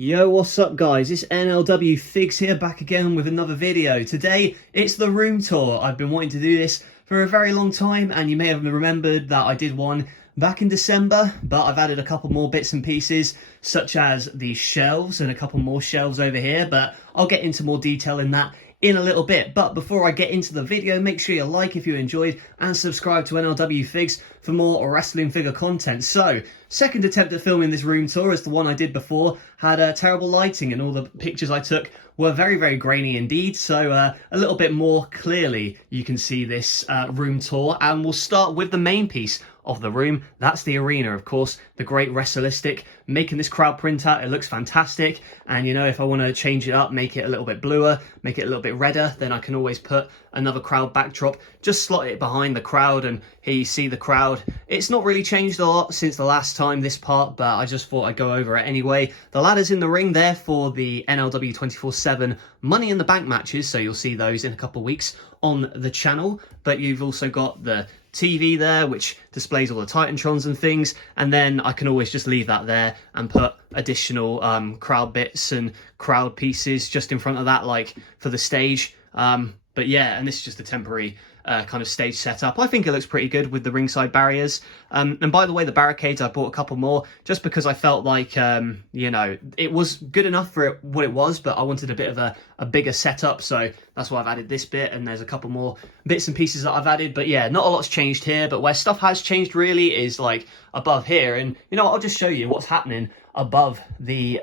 Yo, what's up guys? It's NLW Figs here, back again with another video. Today, it's the room tour. I've been wanting to do this for a very long time, and you may have remembered that I did one back in December, but I've added a couple more bits and pieces, such as the shelves and a couple more shelves over here, but I'll get into more detail in that in a little bit. But before I get into the video, make sure you like if you enjoyed and subscribe to NLW Figs for more wrestling figure content. So, second attempt at filming this room tour, as the one I did before had terrible lighting and all the pictures I took were very, very grainy indeed. So a little bit more clearly you can see this room tour, and we'll start with the main piece of the room. That's the arena, of course, the great Wrestleistic, making this crowd printout. It looks fantastic, and you know, if I want to change it up, make it a little bit bluer, make it a little bit redder, then I can always put another crowd backdrop, just slot it behind the crowd, and here you see the crowd. It's not really changed a lot since the last time, this part, but I just thought I'd go over it anyway. The ladder's in the ring there for the NLW 24/7 Money in the Bank matches, so you'll see those in a couple of weeks on the channel. But you've also got the TV there, which displays all the Titantrons and things, and then I can always just leave that there and put additional crowd bits and crowd pieces just in front of that, like for the stage. But yeah, and this is just a temporary kind of stage setup. I think it looks pretty good with the ringside barriers. And by the way, the barricades, I bought a couple more just because I felt like, you know, it was good enough for what it was, but I wanted a bit of a bigger setup. So that's why I've added this bit, and there's a couple more bits and pieces that I've added. But yeah, not a lot's changed here, but where stuff has changed really is like above here. And you know what, I'll just show you what's happening above the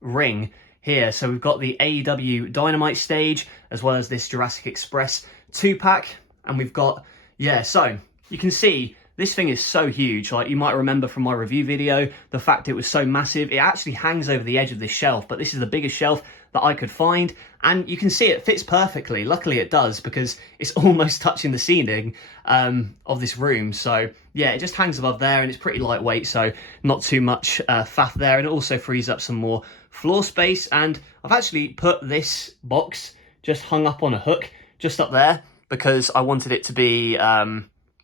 ring here. So we've got the AEW Dynamite stage, as well as this Jurassic Express 2-pack. And we've got, yeah, so you can see this thing is so huge. Like, you might remember from my review video, the fact it was so massive. It actually hangs over the edge of this shelf, but this is the biggest shelf that I could find. And you can see it fits perfectly. Luckily it does, because it's almost touching the ceiling of this room. So yeah, it just hangs above there, and it's pretty lightweight, so not too much faff there. And it also frees up some more floor space. And I've actually put this box just hung up on a hook just up there, because I wanted it to be,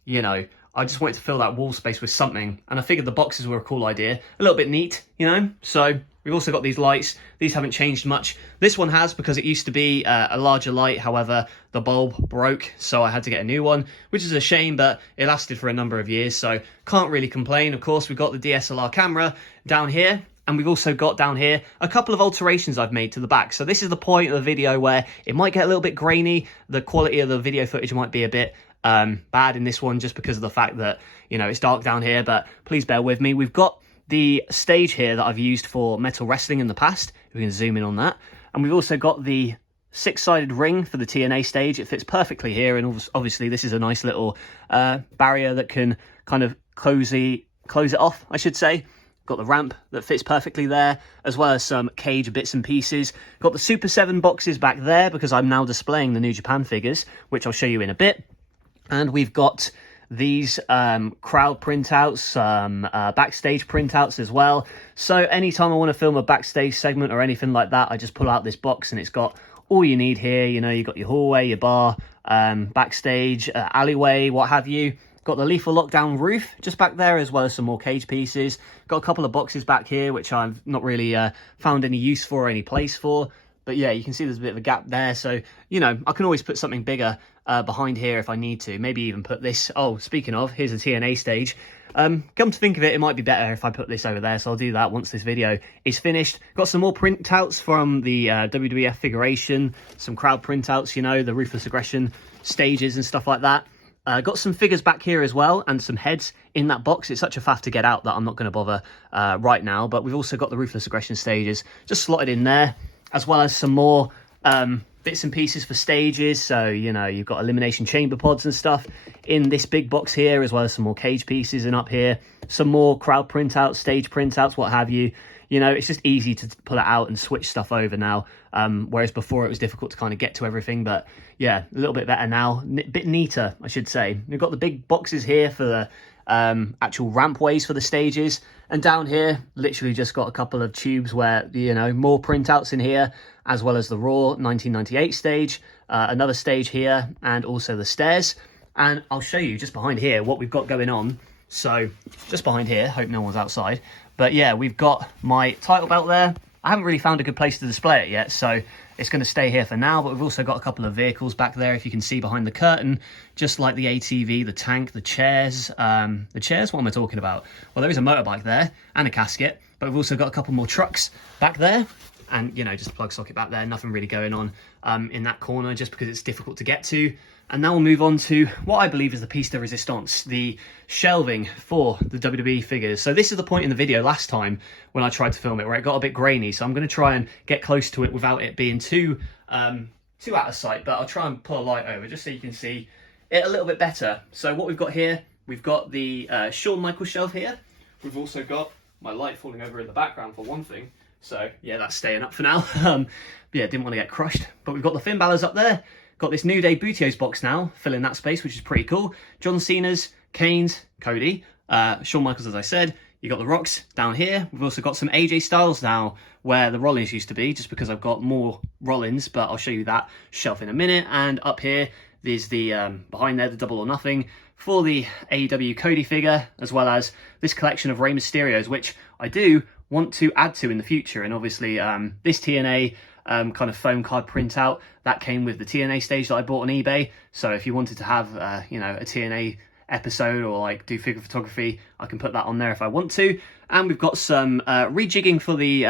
you know, I just wanted to fill that wall space with something. And I figured the boxes were a cool idea. A little bit neat, you know? So we've also got these lights. These haven't changed much. This one has, because it used to be a larger light. However, the bulb broke, so I had to get a new one, which is a shame, but it lasted for a number of years, so can't really complain. Of course, we've got the DSLR camera down here. And we've also got down here a couple of alterations I've made to the back. So this is the point of the video where it might get a little bit grainy. The quality of the video footage might be a bit bad in this one, just because of the fact that, you know, it's dark down here, but please bear with me. We've got the stage here that I've used for metal wrestling in the past. We can zoom in on that. And we've also got the 6-sided ring for the TNA stage. It fits perfectly here, and obviously this is a nice little barrier that can kind of close it off, I should say. Got the ramp that fits perfectly there, as well as some cage bits and pieces. Got the Super 7 boxes back there, because I'm now displaying the New Japan figures, which I'll show you in a bit. And we've got these crowd printouts, backstage printouts as well. So anytime I want to film a backstage segment or anything like that, I just pull out this box, and it's got all you need here. You know, you've got your hallway, your bar, backstage, alleyway, what have you. Got the lethal lockdown roof just back there, as well as some more cage pieces. Got a couple of boxes back here, which I've not really found any use for or any place for. But yeah, you can see there's a bit of a gap there. So, you know, I can always put something bigger behind here if I need to. Maybe even put this. Oh, speaking of, here's the TNA stage. Come to think of it, it might be better if I put this over there. So I'll do that once this video is finished. Got some more printouts from the WWE Figuration. Some crowd printouts, you know, the Ruthless Aggression stages and stuff like that. Got some figures back here as well, and some heads in that box. It's such a faff to get out that I'm not going to bother right now. But we've also got the Ruthless Aggression stages just slotted in there, as well as some more bits and pieces for stages. So, you know, you've got Elimination Chamber pods and stuff in this big box here, as well as some more cage pieces. And up here, some more crowd printouts, stage printouts, what have you. You know, it's just easy to pull it out and switch stuff over now, whereas before it was difficult to kind of get to everything. But yeah, a little bit better now, a bit neater, I should say. We've got the big boxes here for the actual rampways for the stages, and down here literally just got a couple of tubes where, you know, more printouts in here, as well as the Raw 1998 stage, another stage here, and also the stairs. And I'll show you just behind here what we've got going on. So just behind here, hope no one's outside, but yeah, we've got my title belt there, I haven't really found a good place to display it yet, so it's going to stay here for now. But we've also got a couple of vehicles back there, if you can see behind the curtain, just like the ATV, the tank, the chairs. The chairs, what am I talking about? Well, there is a motorbike there and a casket, but we've also got a couple more trucks back there. And, you know, just a plug socket back there, nothing really going on in that corner, just because it's difficult to get to. And now we'll move on to what I believe is the piece de resistance, the shelving for the WWE figures. So this is the point in the video last time when I tried to film it where it got a bit grainy. So I'm going to try and get close to it without it being too out of sight. But I'll try and pull a light over just so you can see it a little bit better. So what we've got here, we've got the Shawn Michaels shelf here. We've also got my light falling over in the background for one thing. So yeah, that's staying up for now. Yeah, didn't want to get crushed. But we've got the Finn Balor's up there. Got this New Day Bootios box now, filling that space, which is pretty cool. John Cena's, Kane's, Cody, Shawn Michaels, as I said. You got the Rocks down here. We've also got some AJ Styles now, where the Rollins used to be, just because I've got more Rollins, but I'll show you that shelf in a minute. And up here, there's the, behind there, the Double or Nothing for the AEW Cody figure, as well as this collection of Rey Mysterios, which I do want to add to in the future. And obviously, this TNA kind of foam card printout that came with the TNA stage that I bought on eBay. So if you wanted to have you know, a TNA episode or like do figure photography, I can put that on there if I want to. And we've got some rejigging for the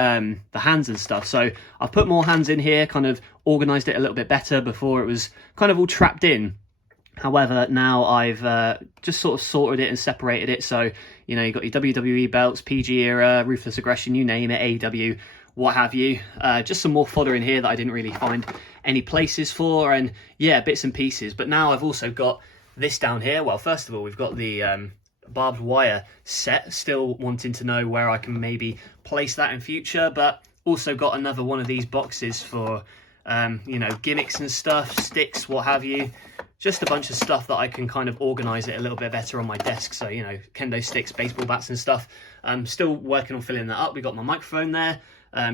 hands and stuff. So I've put more hands in here, kind of organized it a little bit better. Before it was kind of all trapped in. However, now I've just sort of sorted it and separated it. So, you know, you've got your WWE belts, PG era, Ruthless Aggression, you name it, AEW, what have you. Just some more fodder in here that I didn't really find any places for, and yeah, bits and pieces. But now I've also got this down here. Well, first of all, we've got the barbed wire set. Still wanting to know where I can maybe place that in future, but also got another one of these boxes for you know, gimmicks and stuff, sticks, what have you. Just a bunch of stuff that I can kind of organise it a little bit better on my desk. So, you know, kendo sticks, baseball bats and stuff. I'm still working on filling that up. We've got my microphone there,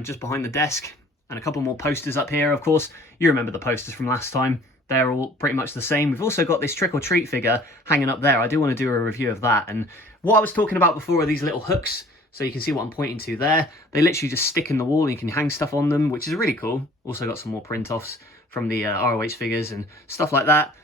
just behind the desk, and a couple more posters up here. Of course, you remember the posters from last time. They're all pretty much the same. We've also got this Trick or Treat figure hanging up there. I do want to do a review of that. And what I was talking about before are these little hooks. So you can see what I'm pointing to there. They literally just stick in the wall and you can hang stuff on them, which is really cool. Also got some more print-offs from the ROH figures and stuff like that.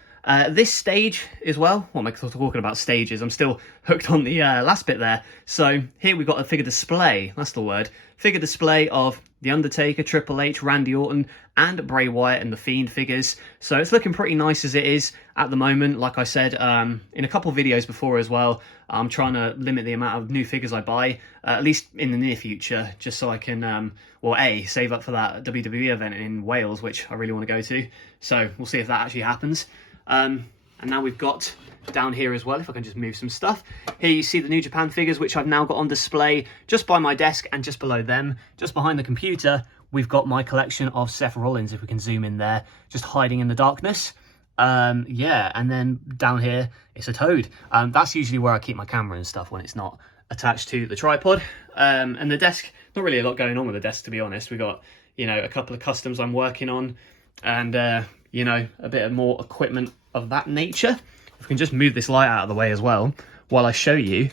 This stage as well, what am I talking about stages? I'm still hooked on the last bit there. So here we've got a figure display, that's the word. Figure display of The Undertaker, Triple H, Randy Orton, and Bray Wyatt and The Fiend figures. So it's looking pretty nice as it is at the moment. Like I said in a couple of videos before as well, I'm trying to limit the amount of new figures I buy, at least in the near future, just so I can, well, A, save up for that WWE event in Wales, which I really want to go to. So we'll see if that actually happens. And now we've got down here as well, if I can just move some stuff. Here you see the New Japan figures, which I've now got on display just by my desk, and just below them, just behind the computer, we've got my collection of Seth Rollins, if we can zoom in there, just hiding in the darkness. Yeah, and then down here, it's a Toad. That's usually where I keep my camera and stuff when it's not attached to the tripod. And the desk, not really a lot going on with the desk, to be honest. We've got, you know, a couple of customs I'm working on, and you know, a bit of more equipment of that nature. If we can just move this light out of the way as well, while I show you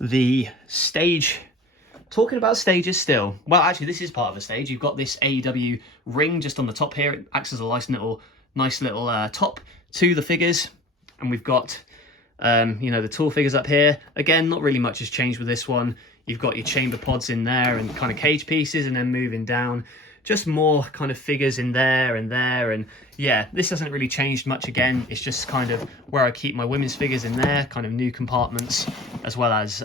the stage. Talking about stages still. Well, actually, this is part of the stage. You've got this AEW ring just on the top here. It acts as a nice little top to the figures. And we've got, you know, the tour figures up here. Again, not really much has changed with this one. You've got your chamber pods in there and kind of cage pieces, and then moving down, just more kind of figures in there and there. And yeah, this hasn't really changed much again. It's just kind of where I keep my women's figures in there, kind of new compartments, as well as,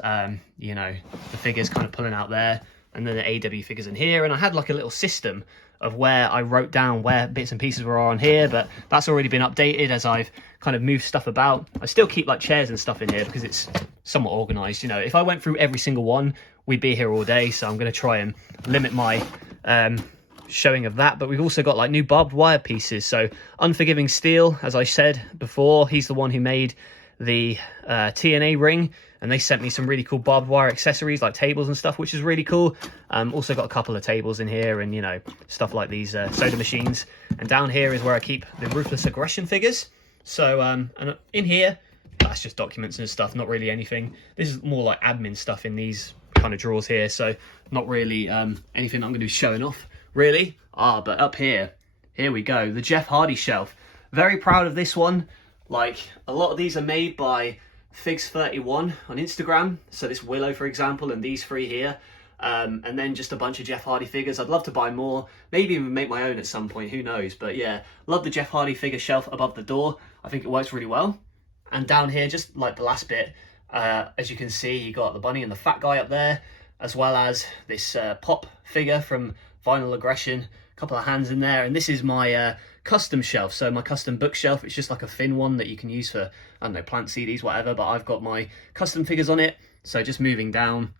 you know, the figures kind of pulling out there, and then the AEW figures in here. And I had like a little system of where I wrote down where bits and pieces were on here, but that's already been updated as I've kind of moved stuff about. I still keep like chairs and stuff in here because it's somewhat organized. You know, if I went through every single one, we'd be here all day. So I'm going to try and limit my showing of that. But we've also got like new barbed wire pieces. So Unforgiving Steel, as I said before, he's the one who made the TNA ring, and they sent me some really cool barbed wire accessories like tables and stuff, which is really cool. Also got a couple of tables in here, and you know, stuff like these soda machines. And down here is where I keep the Ruthless Aggression figures. So and in here, that's just documents and stuff, not really anything. This is more like admin stuff in these kind of drawers here, so not really anything I'm going to be showing off, really. But up here we go, the Jeff Hardy shelf. Very proud of this one. Like, a lot of these are made by Figs31 on Instagram. So this Willow, for example, and these three here. And then just a bunch of Jeff Hardy figures. I'd love to buy more, maybe even make my own at some point, who knows. But yeah, love the Jeff Hardy figure shelf above the door. I think it works really well. And down here, just like the last bit, as you can see, you got the bunny and the fat guy up there, as well as this pop figure from Vinyl Aggression, a couple of hands in there. And this is my custom shelf, so my custom bookshelf. It's just like a thin one that you can use for, I don't know, plant CDs, whatever, but I've got my custom figures on it. So just moving down,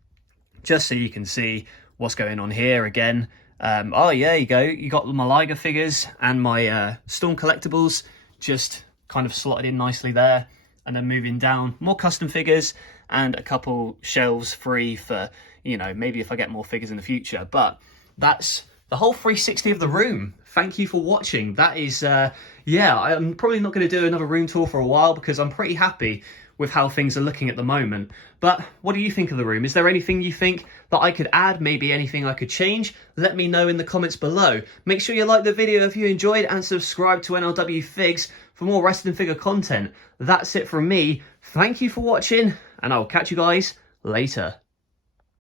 just so you can see what's going on here again. Oh yeah, you go, you got my Liger figures and my Storm collectibles just kind of slotted in nicely there. And then moving down, more custom figures and a couple shelves free for, you know, maybe if I get more figures in the future. But that's the whole 360 of the room. Thank you for watching. That is, yeah, I'm probably not going to do another room tour for a while because I'm pretty happy with how things are looking at the moment. But what do you think of the room? Is there anything you think that I could add? Maybe anything I could change? Let me know in the comments below. Make sure you like the video if you enjoyed and subscribe to NLW Figs for more wrestling figure content. That's it from me. Thank you for watching and I'll catch you guys later.